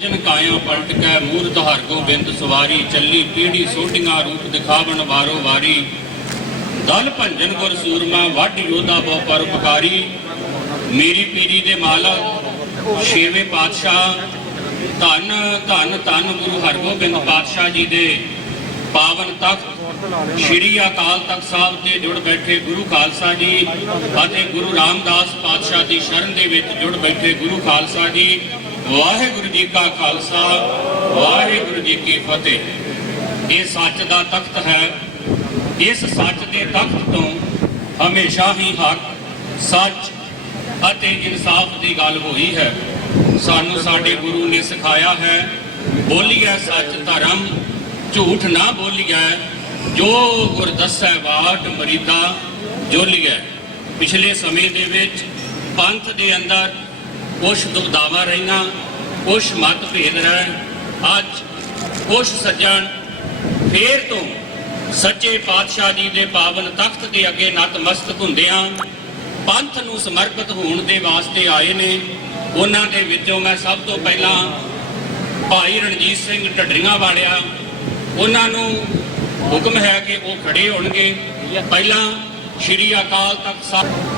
ਜਨ ਕਾਇਆ ਪਲਟ ਕੈ ਮੂਰਤ ਹਰ ਗੋਬਿੰਦ ਸਵਾਰੀ ਚੱਲੀ ਪੀੜੀ ਸੋਟੀਆਂ ਰੂਪ ਦਿਖਾਵਣ ਵਾਰੋ ਵਾਰੀ। ਦਲ ਭੰਜਨ ਗੁਰ ਸੂਰਮਾ ਵੱਡ ਯੋਧਾ ਬਹੁ ਪਰਉਪਕਾਰੀ ਮੇਰੀ ਪੀੜੀ ਦੇ ਮਾਲਕ, ਛੇਵੇਂ ਪਾਤਸ਼ਾਹ। ਧੰਨ ਧੰਨ ਧੰਨ ਗੁਰੂ ਹਰਗੋਬਿੰਦ ਪਾਤਸ਼ਾਹ ਜੀ ਦੇ ਪਾਵਨ ਤਖਤ। ਸ਼੍ਰੀ ਅਕਾਲ ਤਖਤ ਸਾਹਿਬ ਤੇ ਜੁੜ ਬੈਠੇ ਗੁਰੂ ਖਾਲਸਾ ਜੀ ਅਤੇ ਗੁਰੂ ਰਾਮਦਾਸ ਪਾਤਸ਼ਾਹ ਦੀ ਸ਼ਰਨ ਦੇ ਵਿੱਚ ਜੁੜ ਬੈਠੇ ਗੁਰੂ ਖਾਲਸਾ ਜੀ। ਵਾਹਿਗੁਰੂ ਜੀ ਕਾ ਖਾਲਸਾ, ਵਾਹਿਗੁਰੂ ਜੀ ਕੀ ਫਤਿਹ। ਇਹ ਸੱਚ ਦਾ ਤਖਤ ਹੈ। ਇਸ ਸੱਚ ਦੇ ਤਖਤ ਤੋਂ ਹਮੇਸ਼ਾ ਹੀ ਹੱਕ, ਸੱਚ ਅਤੇ ਇਨਸਾਫ ਦੀ ਗੱਲ ਹੋਈ ਹੈ। ਸਾਨੂੰ ਸਾਡੇ ਗੁਰੂ ਨੇ ਸਿਖਾਇਆ ਹੈ, ਬੋਲੀਐ ਸੱਚ ਧਰਮ, ਝੂਠ ਨਾ ਬੋਲੀਐ, ਜੋ ਗੁਰ ਦੱਸੈ ਬਾਟ ਮਰੀਦਾ ਜੋਲੀਐ। ਪਿਛਲੇ ਸਮੇਂ ਦੇ ਵਿੱਚ ਪੰਥ ਦੇ ਅੰਦਰ ਕੁਛ ਦੁਬਦਾਵਾ ਰਹੀਆਂ, ਕੁਛ ਮਤਭੇਦ ਰਹਿਣ, ਅੱਜ ਕੁਛ ਸੱਜਣ ਫੇਰ ਤੋਂ ਸੱਚੇ ਪਾਤਸ਼ਾਹ ਜੀ ਦੇ ਪਾਵਨ ਤਖਤ ਦੇ ਅੱਗੇ ਨਤਮਸਤਕ ਹੁੰਦਿਆਂ ਪੰਥ ਨੂੰ ਸਮਰਪਿਤ ਹੋਣ ਦੇ ਵਾਸਤੇ ਆਏ ਨੇ। ਉਹਨਾਂ ਦੇ ਵਿੱਚੋਂ ਮੈਂ ਸਭ ਤੋਂ ਪਹਿਲਾਂ ਭਾਈ ਰਣਜੀਤ ਸਿੰਘ ਢੱਡਰੀਆਂ ਵਾਲਿਆ। ਉਹਨਾਂ ਨੂੰ ਹੁਕਮ ਹੈ ਕਿ ਉਹ ਖੜੇ ਹੋਣਗੇ। ਪਹਿਲਾਂ ਸ਼੍ਰੀ ਅਕਾਲ ਤਖਤ ਸਾਹਿਬ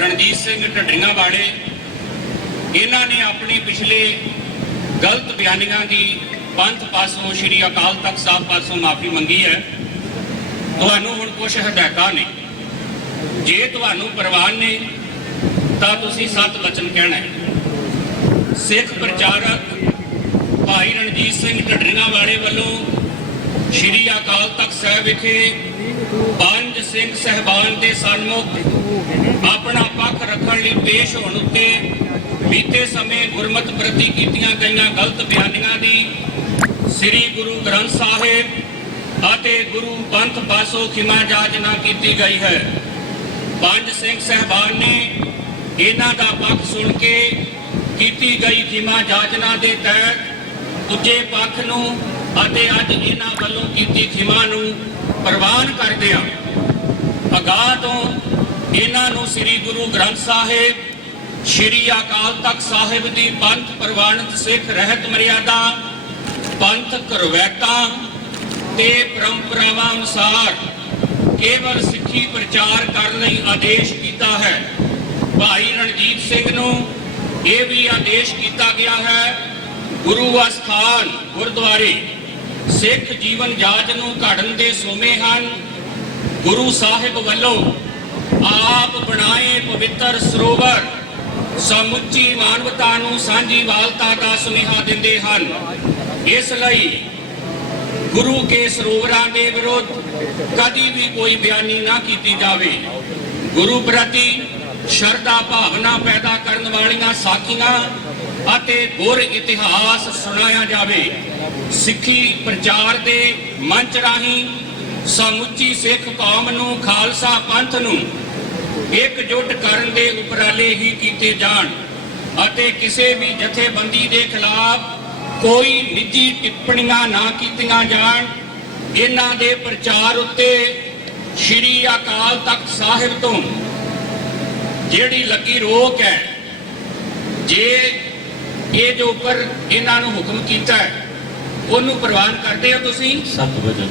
ਰਣਜੀਤ ਸਿੰਘ ਢੱਡਰੀਆਂ ਵਾਲੇ, ਇਹਨਾਂ ਨੇ ਆਪਣੀ ਪਿਛਲੇ ਗਲਤ ਬਿਆਨੀਆਂ ਦੀ ਪੰਥ ਪਾਸੋਂ, ਸ਼੍ਰੀ ਅਕਾਲ ਤਖਤ ਸਾਹਿਬ ਪਾਸੋਂ ਮਾਫੀ ਮੰਗੀ ਹੈ। ਤੁਹਾਨੂੰ ਹੁਣ ਕੁਝ ਹਦਾਇਤਾਂ ਨੇ। ਜੇ ਤੁਹਾਨੂੰ ਪ੍ਰਵਾਨ ਨੇ, ਤਾਂ ਤੁਸੀਂ ਸਤ ਵਚਨ ਕਹਿਣਾ ਹੈ। ਸਿੱਖ ਪ੍ਰਚਾਰਕ ਭਾਈ ਰਣਜੀਤ ਸਿੰਘ ਢੱਡਰੀਆਂ ਵਾਲੇ ਵੱਲੋਂ ਸ਼੍ਰੀ ਅਕਾਲ ਤਖਤ ਸਾਹਿਬ ਵਿਖੇ ਪੰਜ ਸਿੰਘ ਸਹਿਬਾਨ ਦੇ ਸਨਮੁਖ ਆਪਣਾ ਪੱਖ ਰੱਖਣ ਲਈ ਪੇਸ਼ ਹੋਣ ਉੱਤੇ ਬੀਤੇ ਸਮੇਂ ਗੁਰਮਤ ਪ੍ਰਤੀ ਕੀਤੀਆਂ ਗਈਆਂ ਗਲਤ ਬਿਆਨੀਆਂ ਦੀ ਸ੍ਰੀ ਗੁਰੂ ਗ੍ਰੰਥ ਸਾਹਿਬ ਅਤੇ ਗੁਰੂ ਪੰਥ ਪਾਸੋਂ ਖਿਮਾ ਜਾਚਨਾ ਕੀਤੀ ਗਈ ਹੈ। ਪੰਜ ਸਿੰਘ ਸਹਿਬਾਨ ਨੇ ਇਹਨਾਂ ਦਾ ਪੱਖ ਸੁਣ ਕੇ ਕੀਤੀ ਗਈ ਖਿਮਾ ਜਾਚਨਾ ਦੇ ਤਹਿਤ ਦੂਜੇ ਪੱਖ ਨੂੰ ਅਤੇ ਅੱਜ ਇਹਨਾਂ ਵੱਲੋਂ ਕੀਤੀ ਖਿਮਾ ਨੂੰ ਪ੍ਰਵਾਨ ਕਰਦਿਆਂ ਅਗਾਹ ਤੋਂ ਇਹਨਾਂ ਨੂੰ ਸ੍ਰੀ ਗੁਰੂ ਗ੍ਰੰਥ ਸਾਹਿਬ, ਸ੍ਰੀ ਅਕਾਲ ਤਖਤ ਸਾਹਿਬ ਦੀ ਪੰਥ ਪ੍ਰਵਾਨਿਤ ਸਿੱਖ ਰਹਿਤ ਮਰਿਆਦਾ, ਪੰਥ ਰਵੈਤਾਂ ਤੇ ਪਰੰਪਰਾਵਾਂ ਅਨੁਸਾਰ ਕੇਵਲ ਸਿੱਖੀ ਪ੍ਰਚਾਰ ਕਰਨ ਲਈ ਆਦੇਸ਼ ਕੀਤਾ ਹੈ। ਭਾਈ ਰਣਜੀਤ ਸਿੰਘ ਨੂੰ ਇਹ ਵੀ ਆਦੇਸ਼ ਕੀਤਾ ਗਿਆ ਹੈ, ਗੁਰੂ ਅਸਥਾਨ ਗੁਰਦੁਆਰੇ। ਸਿੱਖ ਜੀਵਨ ਜਾਚ ਨੂੰ ਘੜਨ ਦੇ ਸੋਮੇ ਹਨ। ਗੁਰੂ ਸਾਹਿਬ ਵੱਲੋਂ ਆਪ ਬਣਾਏ ਪਵਿੱਤਰ ਸਰੋਵਰ, ਸਮੁੱਚੀ ਮਾਨਵਤਾ ਨੂੰ ਸਾਂਝੀ ਵਾਲਤਾ ਦਾ ਸੁਨੇਹਾ ਦਿੰਦੇ ਹਨ। ਇਸ ਲਈ ਗੁਰੂ ਕੇ ਸਰੋਵਰਾਂ ਦੇ ਵਿਰੁੱਧ ਕਦੀ ਵੀ ਕੋਈ ਬਿਆਨੀ ਨਾ ਕੀਤੀ ਜਾਵੇ। ਗੁਰੂ ਪ੍ਰਤੀ ਸ਼ਰਧਾ ਭਾਵਨਾ ਪੈਦਾ ਕਰਨ ਵਾਲੀਆਂ ਸਾਖੀਆਂ ਅਤੇ ਗੁਰ ਇਤਿਹਾਸ ਸੁਣਾਇਆ ਜਾਵੇ। ਸਿੱਖੀ ਪ੍ਰਚਾਰ ਦੇ ਮੰਚ ਰਾਹੀਂ ਸਮੁੱਚੀ ਸਿੱਖ ਕੌਮ ਨੂੰ, ਖਾਲਸਾ ਪੰਥ ਨੂੰ ਇਕਜੁੱਟ ਕਰਨ ਦੇ ਉਪਰਾਲੇ ਹੀ ਕੀਤੇ ਜਾਣ ਅਤੇ ਕਿਸੇ ਵੀ ਜਥੇਬੰਦੀ ਦੇ ਖਿਲਾਫ ਕੋਈ ਨਿੱਜੀ ਟਿੱਪਣੀਆਂ ਨਾ ਕੀਤੀਆਂ ਜਾਣ। ਇਹਨਾਂ ਦੇ ਪ੍ਰਚਾਰ ਉੱਤੇ ਸ਼੍ਰੀ ਅਕਾਲ ਤਖਤ ਸਾਹਿਬ ਤੋਂ ਜਿਹੜੀ ਲੱਗੀ ਰੋਕ ਹੈ, ਜੇ ਇਹ ਜੋ ਉੱਪਰ ਇਹਨਾਂ ਨੂੰ ਹੁਕਮ ਕੀਤਾ ਹੈ ਉਹਨੂੰ ਪ੍ਰਵਾਨ ਕਰਦੇ ਹੋ ਤੁਸੀਂ? ਸਤ ਵਜਨ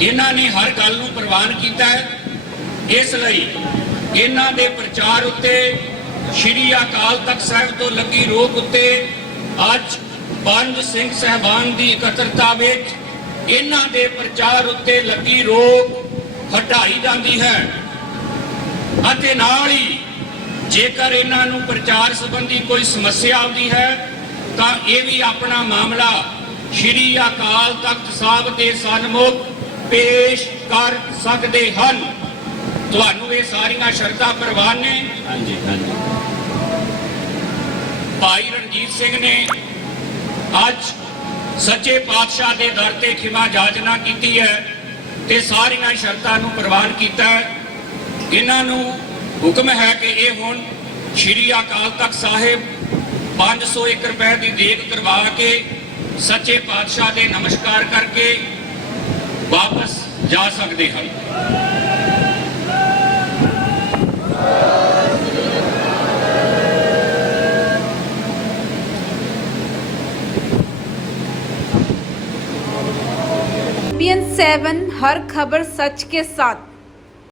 ਇਹਨਾਂ ਨੇ ਹਰ ਗੱਲ ਨੂੰ ਪ੍ਰਵਾਨ ਕੀਤਾ ਹੈ। ਇਸ ਲਈ ਇਹਨਾਂ ਦੇ ਪ੍ਰਚਾਰ ਉੱਤੇ ਸ਼੍ਰੀ ਅਕਾਲ ਤਖਤ ਸਾਹਿਬ ਤੋਂ ਲੱਗੀ ਰੋਕ ਉੱਤੇ ਅੱਜ ਪੰਜ ਸਿੰਘ ਸਹਿਬਾਨ ਦੀ ਇਕੱਤਰਤਾ ਵਿੱਚ ਇਹਨਾਂ ਦੇ ਪ੍ਰਚਾਰ ਉੱਤੇ ਲੱਗੀ ਰੋਕ ਹਟਾਈ ਜਾਂਦੀ ਹੈ। ਅਤੇ ਨਾਲ ਹੀ ਜੇਕਰ ਇਹਨਾਂ ਨੂੰ ਪ੍ਰਚਾਰ ਸੰਬੰਧੀ ਕੋਈ ਸਮੱਸਿਆ ਆਉਂਦੀ ਹੈ ਤਾਂ ਇਹ ਵੀ ਆਪਣਾ ਮਾਮਲਾ ਸ਼੍ਰੀ ਅਕਾਲ ਤਖਤ ਸਾਹਿਬ ਦੇ ਸਨਮੁਖ ਪੇਸ਼ ਕਰ ਸਕਦੇ ਹਨ। ਤੁਹਾਨੂੰ ਇਹ ਸਾਰੀਆਂ ਸ਼ਰਤਾਂ ਪ੍ਰਵਾਨ ਨੇ। ਹਾਂਜੀ ਹਾਂਜੀ। ਭਾਈ ਰਣਜੀਤ ਸਿੰਘ ਨੇ ਅੱਜ ਸੱਚੇ ਪਾਤਸ਼ਾਹ ਦੇ ਦਰ ਤੇ ਖਿਮਾ ਜਾਚਨਾ ਕੀਤੀ ਹੈ ਤੇ ਸਾਰੀਆਂ ਸ਼ਰਤਾਂ ਨੂੰ ਪ੍ਰਵਾਨ ਕੀਤਾ ਹੈ। ਇਹਨਾਂ ਨੂੰ ਹੁਕਮ ਹੈ ਕਿ ਇਹ ਹੁਣ ਸ਼੍ਰੀ ਅਕਾਲ ਤਖਤ ਸਾਹਿਬ 501 ਰੁਪਏ ਦੀ ਦੇਗ ਕਰਵਾ ਕੇ ਸੱਚੇ ਪਾਤਸ਼ਾਹ ਦੇ ਨਮਸਕਾਰ ਕਰਕੇ ਵਾਪਸ ਜਾ ਸਕਦੇ ਹਨ पीएन सेवन हर खबर सच के साथ